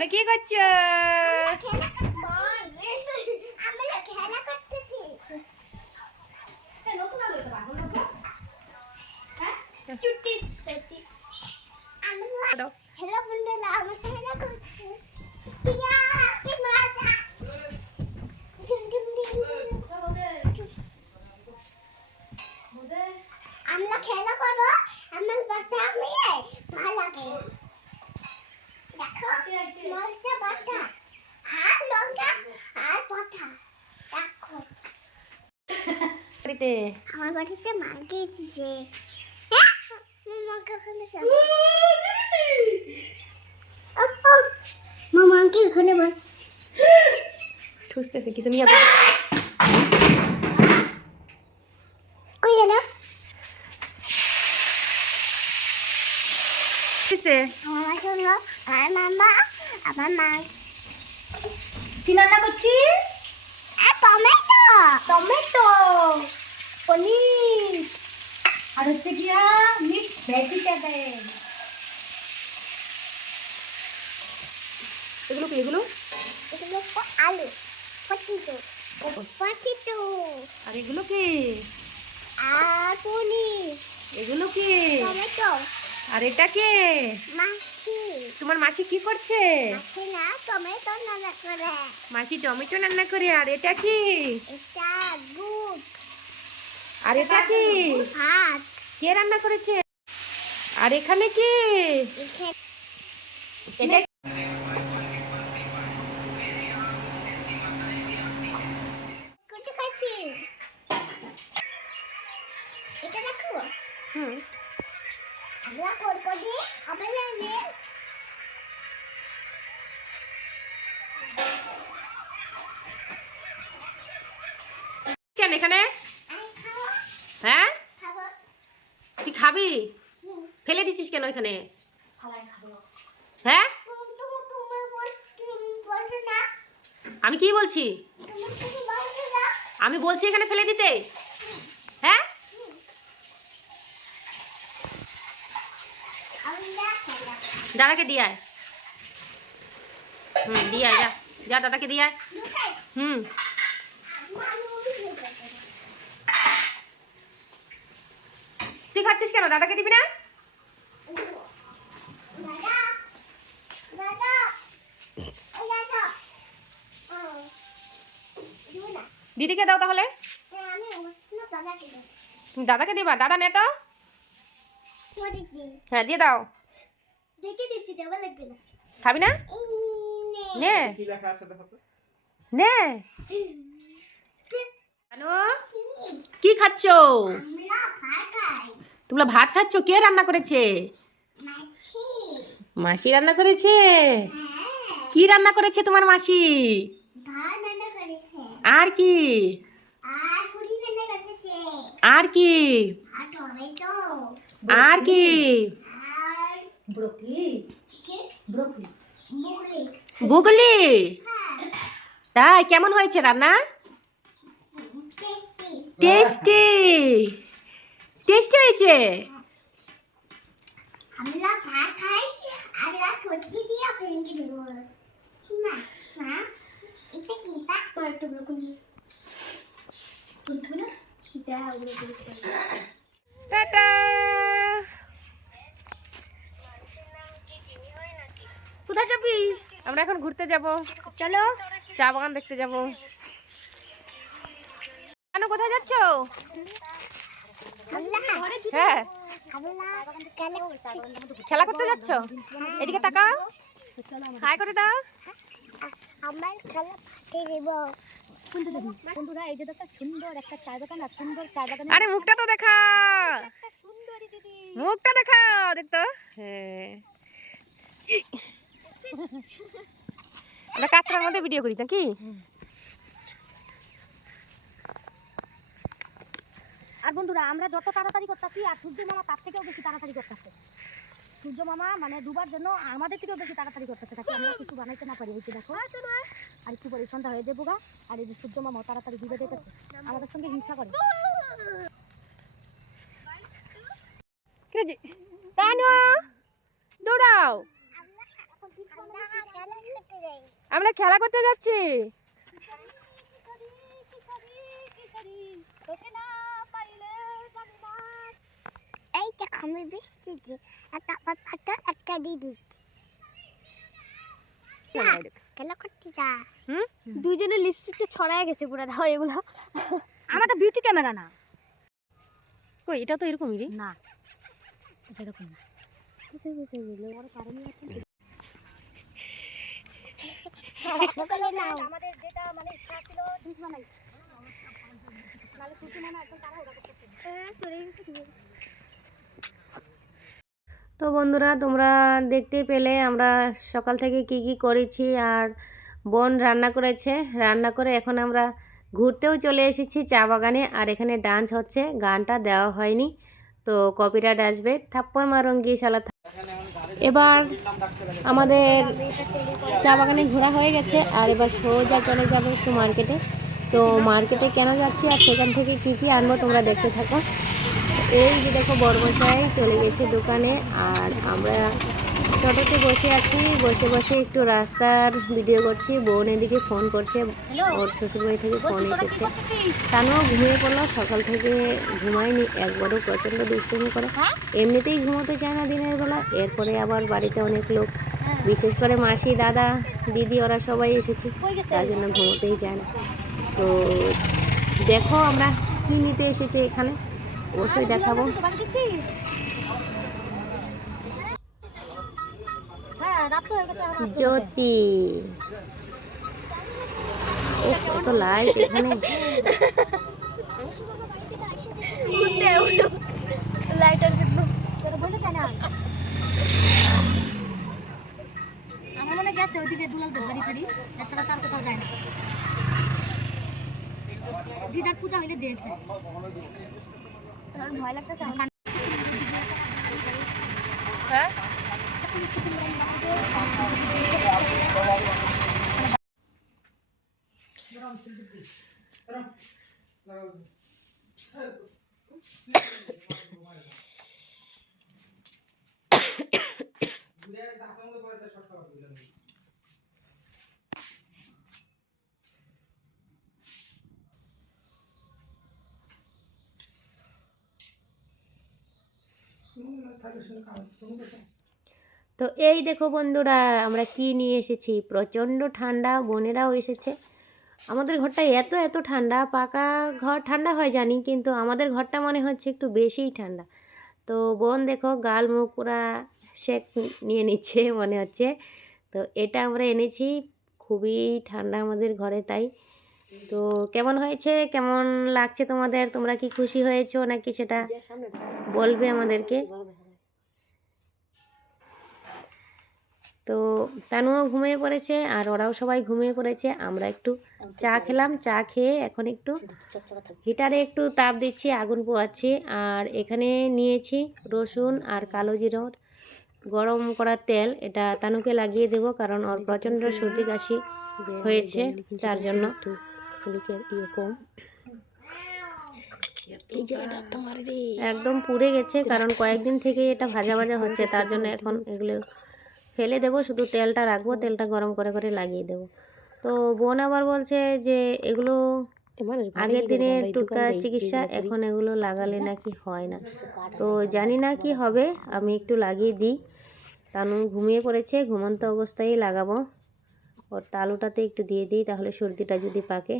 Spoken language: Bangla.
না কি করছো? আমরা খেলা করবো। আমার বাচ্চা আমি ভালো লাগে। দেখো লঙ্কা বাটা আর লঙ্কা আর পাতা। দেখো আমার বাড়িতে মাকে এসেছে। মাকে ওখানে যাবো। মামাকে ওখানে বস। ঠুসতেছে কিছু নিয়ে কই গেল? আমার জন্য আর মামা আমার মা কি রান্না করছি? টমেটো টমেটো, পনির আর হচ্ছে গিয়া মিক্স ভেজিটেবল। এগুলো কি? এগুলো তো আলু পটেটো আর এগুলো কি? আর পনির। এগুলো কি? টমেটো। আর এটা কি? মাছি। তোমার মাসি কি করছে? মাছি না টমেটো রান্না করে। মাসি টমেটো রান্না করে। আর এটা কি? এটা দুধ। আর এটা কি? ভাত। কে রান্না করেছে? আর এখানে কি? এটা কোথায় খাচ্ছি? এটা দেখো। আমরা করকটি আবার লাগে। কেন এখানে? হ্যাঁ, তুই খাবি? ফেলে দিছিস কেন এখানে? হ্যাঁ, আমি কি বলছি? আমি বলছি এখানে ফেলে দিতে। হ্যাঁ, দাদাকে দিয়ে আয়। দিয়ে আয়, যা যা দাদাকে দিয়ে আয়। তুই খাচ্ছিস কেন? দাদাকে দিবি না? দিদিকে দাও তাহলে। তুমি দাদাকে দিবা? দাদা নে তো। হ্যাঁ দিয়ে দাও। খাবি না? নে নে। কি খাচ্ছ? তোমরা ভাত খাচ্ছ? কে রান্না করেছে? মাসি রান্না করেছে। কি রান্না করেছে তোমার মাসি? আর কি? আর কি? আর কি? বুগলি। তাই কেমন হয়েছে রান্না? টেস্টি। টেস্টি হয়েছে। আমরা ভাত খাই আর সবজি দিয়ে ভেঙে দেব না না এটা কি তা তো একটু ব্রকলি না এটা ব্রকলি টাটা। কোথায় যাবি? আমরা এখন ঘুরতে যাব। চলো চা বাগান দেখতে যাব। কেন কোথায় যাচ্ছ? হ্যাঁ, খেলা করতে যাচ্ছ? এদিকে তাকাও, হাই করে দাও। আমার খেলা ফাটিয়ে দেব। বন্ধুরা এই যে একটা সুন্দর একটা চা বাগান আর সুন্দর চা বাগান। আরে মুখটা তো দেখা, একটা সুন্দরী দিদি মুখটা দেখাও দেখতো। হ্যাঁ, আমরা কাঁচরার মধ্যে ভিডিও করি নাকি? আর বন্ধুরা আমরা যত তাড়াতাড়ি করতেছি আর সূর্য মামা তার থেকেও বেশি তাড়াতাড়ি করতেছে। সূর্য মামা মানে দুবার জন্য আমাদের থেকেও বেশি তাড়াতাড়ি করতেছে, তাকে আমরা কিছু বানাইতে না পারি। হয়েছে দেখো আর একটু পরে সন্ধ্যা হয়ে যাবো গা। আর এই যে সূর্য মামাও তাড়াতাড়ি ডুবে যেতেছে, আমাদের সঙ্গে হিংসা করে। তানু দৌড়াও। আমরা খেলা করতে যাচ্ছি। এইটা খামে বেশি যে একটা পাতা একটা দিদি খেলা করতে যা। দুইজনে লিপস্টিকটা ছড়ায় গেছে পুরো দাও এগুলো। আমারটা বিউটি ক্যামেরা না। কই এটা তো এরকমই রে। না এটা এরকম না। আমাদের যেটা মানে ইচ্ছা ছিল জিনিস বানাই নালে সূর্য মামা একদম তারা ওটা করতেছে। চলে গেছে। তো বন্ধুরা তোমরা দেখতে পেলে আমরা সকাল থেকে কি কি করেছি, আর বোন রান্না করেছে। রান্না করে এখন আমরা ঘুরতেও চলে এসেছি চা বাগানে। আর এখানে ডান্স হচ্ছে, গানটা দেওয়া হয়নি তো কপিরাইট আসবে। থাপ্পড় মারঙ্গি শালা। এবার আমাদের চা বাগানে ঘোরা হয়ে গেছে, আর এবার সোজা চলে যাবে একটু মার্কেটে। তো মার্কেটে কেন যাচ্ছি আর সেখান থেকে কী কী আনবো তোমরা দেখতে থাকো। এই যে দেখো বড়মশাই চলে গেছে দোকানে, আর আমরা টোটোতে বসে আছি। বসে বসে একটু রাস্তার ভিডিও করছি। বোন এদিকে ফোন করছে, ওর শ্বশুরবাড়ি থেকে ফোন এসেছে। তানুও ঘুমিয়ে পড়লো, সকাল থেকে ঘুমায়নি একবারও, প্রচণ্ড দুষ্টুমি করে। এমনিতেই ঘুমোতে চায় না দিনের বেলা, এরপরে আবার বাড়িতে অনেক লোক, বিশেষ করে মাসি, দাদা, দিদি ওরা সবাই এসেছে, তার জন্য ঘুমোতেই চায় না। তো দেখো আমরা কী নিতে এসেছি এখানে, অবশ্যই দেখাবো। জ্যোতি কত লাইট এখানে। লাইটার জন্য বলতে চাই না। আমার মনে গেছে ওইদিকে দুলালদের বাড়ি ফাড়ি, এছাড়া তার কোথাও যায় না। দিদার পূজা হইলে দেখছে ভয় লাগতেছে। হ্যাঁ তো এই দেখো বন্ধুরা আমরা কি নিয়ে এসেছি। প্রচণ্ড ঠান্ডা, বোনেরাও এসেছে। আমাদের ঘরটা এত এত ঠান্ডা, পাকা ঘর ঠান্ডা হয় জানি, কিন্তু আমাদের ঘরটা মনে হচ্ছে একটু বেশিই ঠান্ডা। তো বোন দেখো গাল মুখ পুরা শেক নিয়ে নিচ্ছে মনে হচ্ছে। তো এটা আমরা এনেছি, খুবই ঠান্ডা আমাদের ঘরে, তাই। তো কেমন হয়েছে, কেমন লাগছে তোমাদের, তোমরা কি খুশি হয়েছো নাকি সেটা বলবে আমাদেরকে। তো তানুও ঘুমিয়ে পড়েছে, আর ওরাও সবাই ঘুমিয়ে পড়েছে। আমরা একটু চা খেলাম, চা খেয়ে এখন একটু হিটারে একটু তাপ দিচ্ছি, আগুন পোয়াচ্ছি। আর এখানে নিয়েছি রসুন আর কালো জিরার গরম করা তেল, এটা তানুকে লাগিয়ে দেব, কারণ ওর প্রচণ্ড সর্দি কাশি হয়েছে, তার জন্য। একদম পুড়ে গেছে, কারণ কয়েকদিন থেকে এটা ভাজা ভাজা হচ্ছে, তার জন্য এখন এগুলো ফেলে দেবো, শুধু তেলটা রাখবো, তেলটা গরম করে করে লাগিয়ে দেবো। তো বোন আবার বলছে যে এগুলো আগের দিনে টুটকা চিকিৎসা, এখন এগুলো লাগালে নাকি হয় না। তো জানি না কি হবে, আমি একটু লাগিয়ে দিই। তানু ঘুমিয়ে পড়েছে, ঘুমন্ত অবস্থায় লাগাবো। ওর তালুটাতে একটু দিয়ে দিই, তাহলে সর্দিটা যদি পাকে